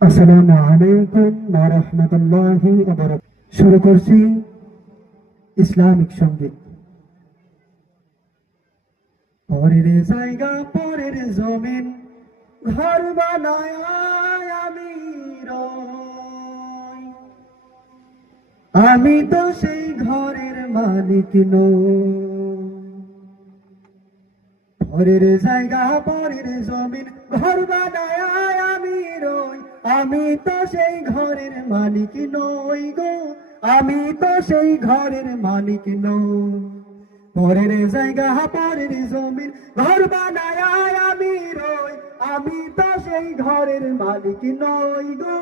আসসালামু আলাইকুম ওয়া রাহমাতুল্লাহি ওয়া বারাকাতুহু। শুরু করছি ইসলামিক সঙ্গীত। পরের জায়গা পরের জমিন ঘর বানায় আমি রই, আমি তো সেই ঘরের মালিক নই। পরের জায়গা পরের জমিন ঘর বানায় আমি রই, আমি তো সেই ঘরের মালিক নই গো, আমি তো সেই ঘরের মালিক নই। পরের জায়গা পরের জমিন ঘর বানায় আমি রই, আমি তো সেই ঘরের মালিক নই গো,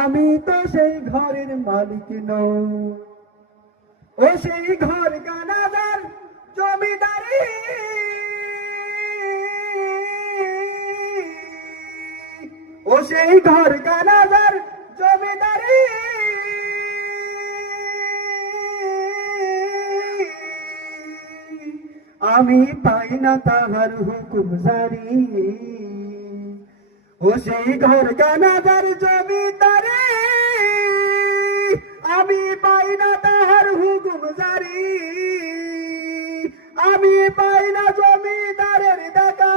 আমি তো সেই ঘরের মালিক নই। ও সেই ঘর কানাদার জমিদারি, ও সেই ঘর কানাদার জমিদারি, আমি পাই না তাহার হুকুম জারি। ও সেই ঘর কানাদার জমিদারি, আমি পাই না তাহার হুকুম জারি, আমি পাই না জমিদারের দেখা,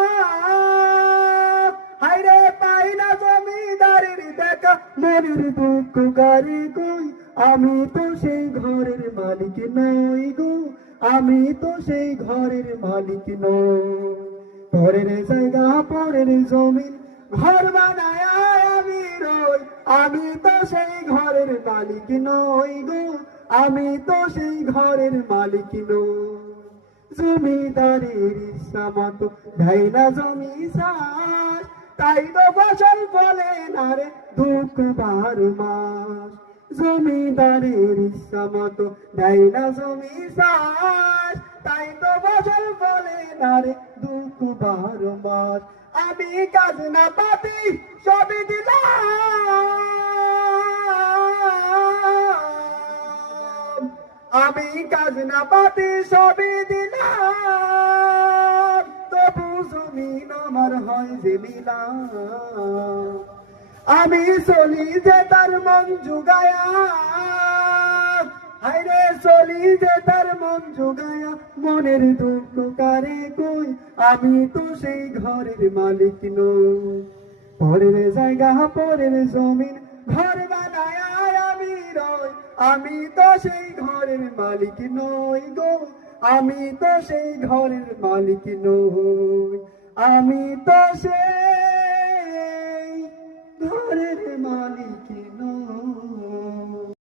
হায়রে পাই না জমিদারের দেখা, মনের দুঃখ গারি কই, আমি তো সেই ঘরের মালিক নই গো, আমি তো সেই ঘরের মালিক নই। পরের জায়গা পরের জমিন ঘর বানায় আমি রই, আমি তো সেই ঘরের মালিক নই গো, আমি তো সেই ঘরের মালিক নই। জমিদারের ইচ্ছা মতো দেয় না জমি চাষ, তাই তো ফসল ফলে না রে দুঃখ 12 মাস। জমিদারের ইচ্ছা মতো দেয় না জমি চাষ, তাই তো ফসল ফলে না রে দুঃখ 12 মাস। আমি কাজ না পাতি সবই দিলাম, আমি কাজ না পাতি সবই দিলাম, তবু জমিন আমার হয় যে নিলাম। আমি চলি যে তার মন জুগায়া, হায়রে চলি যে তার মন জুগায়া, মনের দুঃখ কারে কই, আমি তো সেই ঘরের মালিক নই। পরের জায়গা পরের জমিন ঘর বানায় আমি রই, আমি তো সেই ঘরের মালিক নই গো, আমি তো সেই ঘরের মালিক নই, আমি তো সেই ঘরের